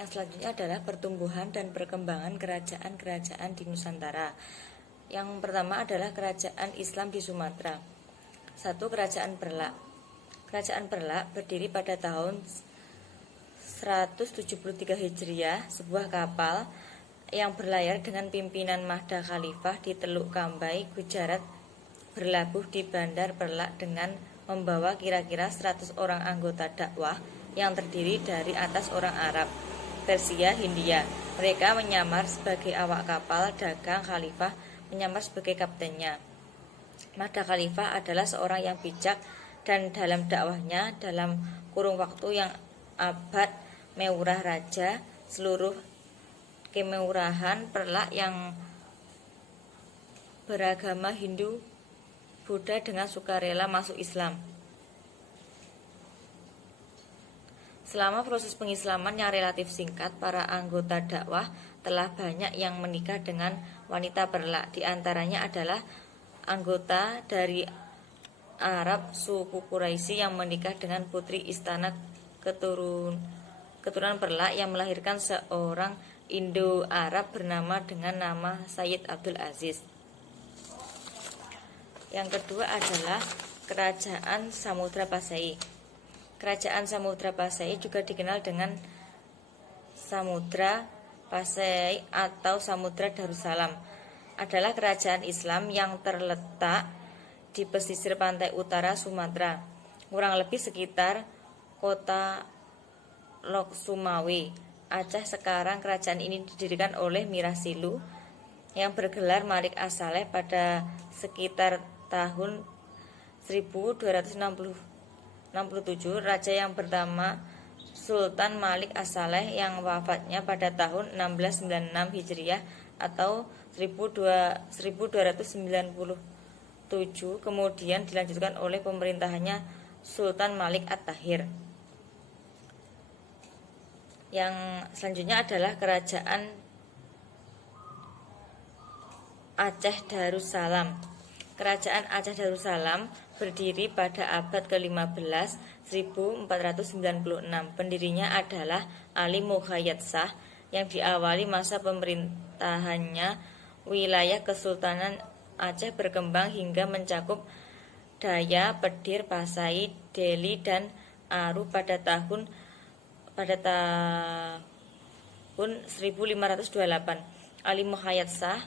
Yang selanjutnya adalah pertumbuhan dan perkembangan kerajaan-kerajaan di Nusantara. Yang pertama adalah kerajaan Islam di Sumatera. 1. Kerajaan Perlak. Kerajaan Perlak berdiri pada tahun 173 Hijriah. Sebuah kapal yang berlayar dengan pimpinan Mahda Khalifah di Teluk Kambai, Gujarat, berlabuh di Bandar Perlak dengan membawa kira-kira 100 orang anggota dakwah yang terdiri dari atas orang Arab, Persia, Hindia. Mereka menyamar sebagai awak kapal dagang, Khalifah menyamar sebagai kaptennya. Mahda Khalifah adalah seorang yang bijak dan dalam dakwahnya dalam kurung waktu yang abad mewurah raja, seluruh kemewurahan Perlak yang beragama Hindu Buddha dengan sukarela masuk Islam. Selama proses pengislaman yang relatif singkat, para anggota dakwah telah banyak yang menikah dengan wanita Perlak. Di antaranya adalah anggota dari Arab suku Quraisy yang menikah dengan putri istana keturunan Perlak yang melahirkan seorang Indo-Arab bernama dengan nama Sayyid Abdul Aziz. Yang kedua adalah Kerajaan Samudra Pasai. Kerajaan Samudra Pasai juga dikenal dengan Samudra Pasai atau Samudra Darussalam. Adalah kerajaan Islam yang terletak di pesisir pantai utara Sumatera, kurang lebih sekitar kota Lok Sumawe, Aceh sekarang. Kerajaan ini didirikan oleh Mirasilu yang bergelar Malik As-Saleh pada sekitar tahun 1267. Raja yang pertama Sultan Malik As-Saleh yang wafatnya pada tahun 1696 Hijriah atau 1297, kemudian dilanjutkan oleh pemerintahannya Sultan Malik At-Tahir. Yang selanjutnya adalah Kerajaan Aceh Darussalam. Kerajaan Aceh Darussalam berdiri pada abad ke-15 1496. Pendirinya adalah Ali Muhayyad Shah yang diawali masa pemerintahannya. Wilayah Kesultanan Aceh berkembang hingga mencakup Daya, Pedir, Pasai, Deli, dan Aru pada tahun 1528. Ali Muhayyad Shah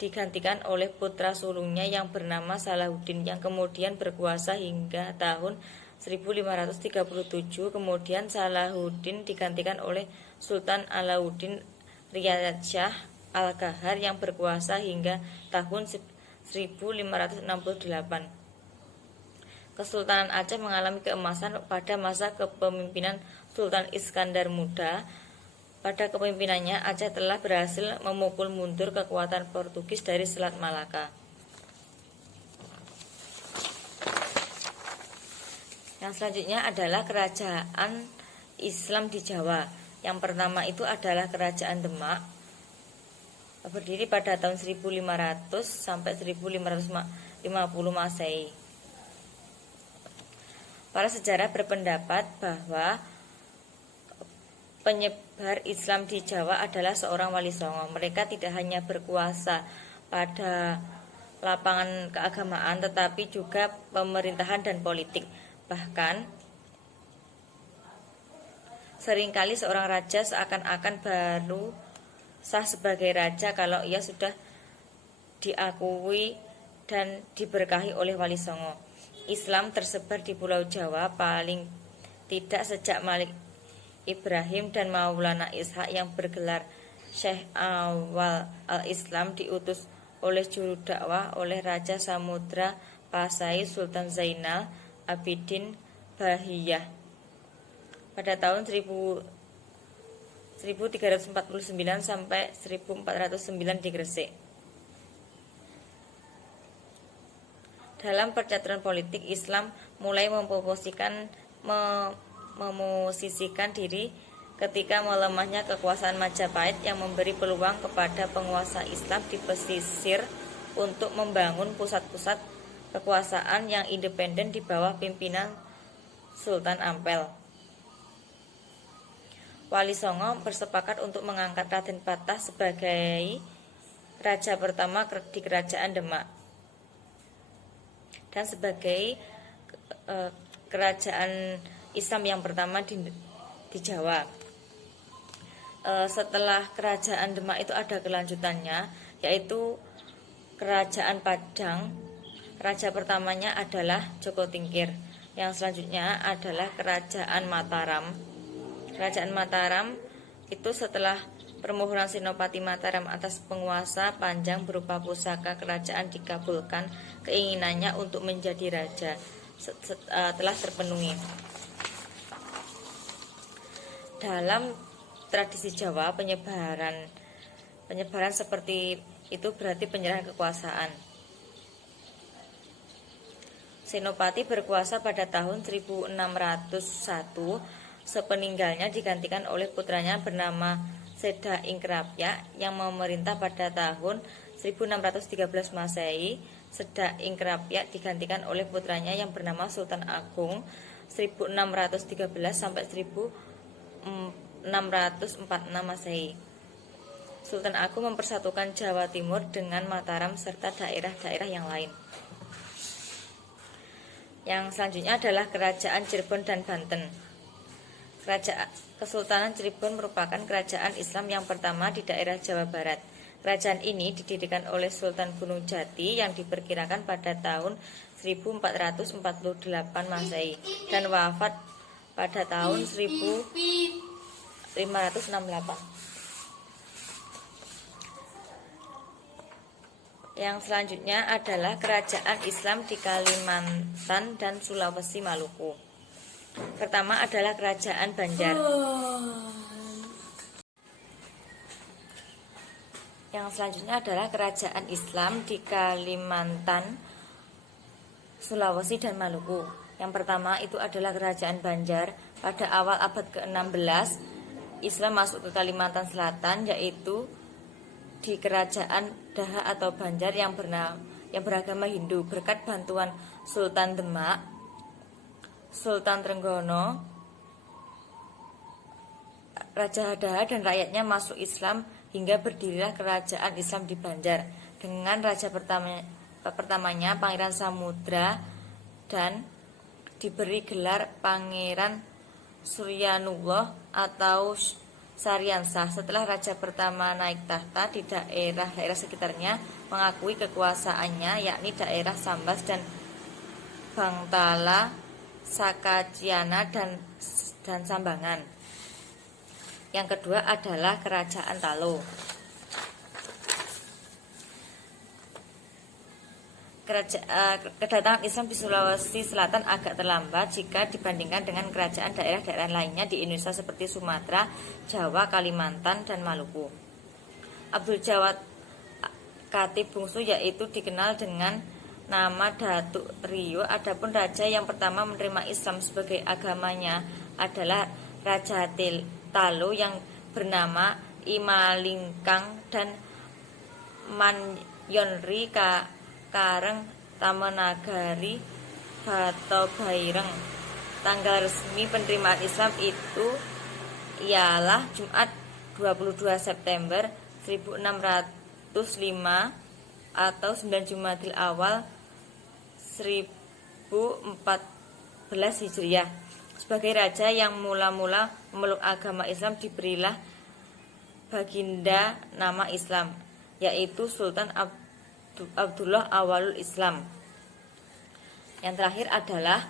digantikan oleh putra sulungnya yang bernama Salahuddin yang kemudian berkuasa hingga tahun 1537. Kemudian Salahuddin digantikan oleh Sultan Alauddin Riyad Shah Al-Qahar yang berkuasa hingga tahun 1568. Kesultanan Aceh mengalami keemasan pada masa kepemimpinan Sultan Iskandar Muda. Pada kepemimpinannya, Aceh telah berhasil memukul mundur kekuatan Portugis dari Selat Malaka. Yang selanjutnya adalah kerajaan Islam di Jawa. Yang pertama itu adalah Kerajaan Demak, berdiri pada tahun 1500 sampai 1550 Masehi. Para sejarah berpendapat bahwa penyebar Islam di Jawa adalah seorang Wali Songo. Mereka tidak hanya berkuasa pada lapangan keagamaan tetapi juga pemerintahan dan politik. Bahkan seringkali seorang raja seakan-akan baru sah sebagai raja kalau ia sudah diakui dan diberkahi oleh Wali Songo. Islam tersebar di Pulau Jawa paling tidak sejak Malik Ibrahim dan Maulana Ishaq yang bergelar Syekh Awal al-Islam diutus oleh juru dakwah oleh Raja Samudra Pasai Sultan Zainal Abidin Bahiyah pada tahun 1349 sampai 1409 di Gresik. Dalam percaturan politik, Islam mulai memosisikan diri ketika melemahnya kekuasaan Majapahit yang memberi peluang kepada penguasa Islam di pesisir untuk membangun pusat-pusat kekuasaan yang independen di bawah pimpinan Sultan Ampel. Wali Songo bersepakat untuk mengangkat Raden Patah sebagai raja pertama di Kerajaan Demak dan sebagai kerajaan Islam yang pertama di Jawa. Setelah Kerajaan Demak itu ada kelanjutannya, yaitu Kerajaan Padang. Raja pertamanya adalah Joko Tingkir. Yang selanjutnya adalah Kerajaan Mataram. Kerajaan Mataram itu setelah permohonan Senopati Mataram atas penguasa Panjang berupa pusaka kerajaan dikabulkan keinginannya untuk menjadi raja telah terpenuhi. Dalam tradisi Jawa, penyebaran seperti itu berarti penyerahan kekuasaan. Senopati berkuasa pada tahun 1601. Sepeninggalnya digantikan oleh putranya bernama Seda Ingkrapyak yang memerintah pada tahun 1613 Masehi. Seda Ingkrapyak digantikan oleh putranya yang bernama Sultan Agung 1613 sampai 1646 Masehi. Sultan Agung mempersatukan Jawa Timur dengan Mataram serta daerah-daerah yang lain. Yang selanjutnya adalah Kerajaan Cirebon dan Banten. Kesultanan Cirebon merupakan kerajaan Islam yang pertama di daerah Jawa Barat. Kerajaan ini didirikan oleh Sultan Gunung Jati yang diperkirakan pada tahun 1448 Masehi dan wafat pada tahun 1568. Yang selanjutnya adalah kerajaan Islam di Kalimantan dan Sulawesi Maluku. Pertama adalah Kerajaan Banjar. Yang selanjutnya adalah kerajaan Islam di Kalimantan, Sulawesi dan Maluku. Yang pertama itu adalah Kerajaan Banjar. Pada awal abad ke-16 Islam masuk ke Kalimantan Selatan, yaitu di Kerajaan Daha atau Banjar yang beragama Hindu. Berkat bantuan Sultan Demak, Sultan Trenggono, Raja Daha dan rakyatnya masuk Islam hingga berdirilah kerajaan Islam di Banjar dengan raja pertamanya Pangeran Samudra dan diberi gelar Pangeran Suryanullah atau Syariansah. Setelah raja pertama naik tahta, di daerah-daerah sekitarnya mengakui kekuasaannya, yakni daerah Sambas dan Bangtala, Sakaciana dan Sambangan. Yang kedua adalah Kerajaan Talo. Kedatangan Islam di Sulawesi Selatan agak terlambat jika dibandingkan dengan kerajaan daerah-daerah lainnya di Indonesia seperti Sumatera, Jawa, Kalimantan, dan Maluku. Abdul Jawad Khatib Bungsu yaitu dikenal dengan nama Datuk Rio. Adapun raja yang pertama menerima Islam sebagai agamanya adalah Raja Talo yang bernama Imalingkang dan Manyonri Kareng Tamanagari Batobaireng. Tanggal resmi penerimaan Islam itu ialah Jumat 22 September 1605 atau 9 Jumadil Awal 1014 Hijriah. Sebagai raja yang mula-mula memeluk agama Islam diberilah baginda nama Islam, yaitu Sultan Abdullah Awalul Islam. Yang terakhir adalah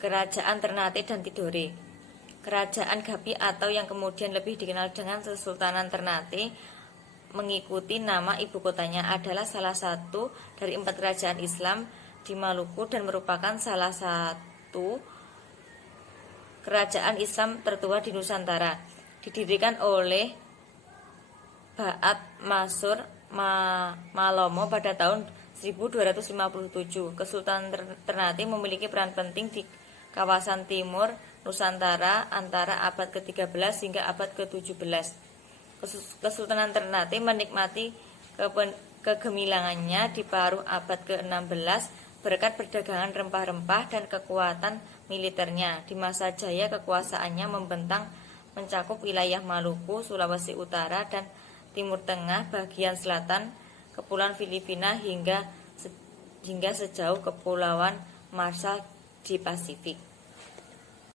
Kerajaan Ternate dan Tidore. Kerajaan Gapi atau yang kemudian lebih dikenal dengan Kesultanan Ternate mengikuti nama ibu kotanya, adalah salah satu dari 4 kerajaan Islam di Maluku dan merupakan salah satu kerajaan Islam tertua di Nusantara. Didirikan oleh Ba'at Mansur Malomo pada tahun 1257. Kesultanan Ternate memiliki peran penting di kawasan timur Nusantara antara abad ke-13 hingga abad ke-17. Kesultanan Ternate menikmati kegemilangannya di paruh abad ke-16 berkat perdagangan rempah-rempah dan kekuatan militernya. Di masa jaya kekuasaannya membentang mencakup wilayah Maluku, Sulawesi Utara, dan Timur Tengah, bagian selatan Kepulauan Filipina hingga sejauh Kepulauan Marshall di Pasifik.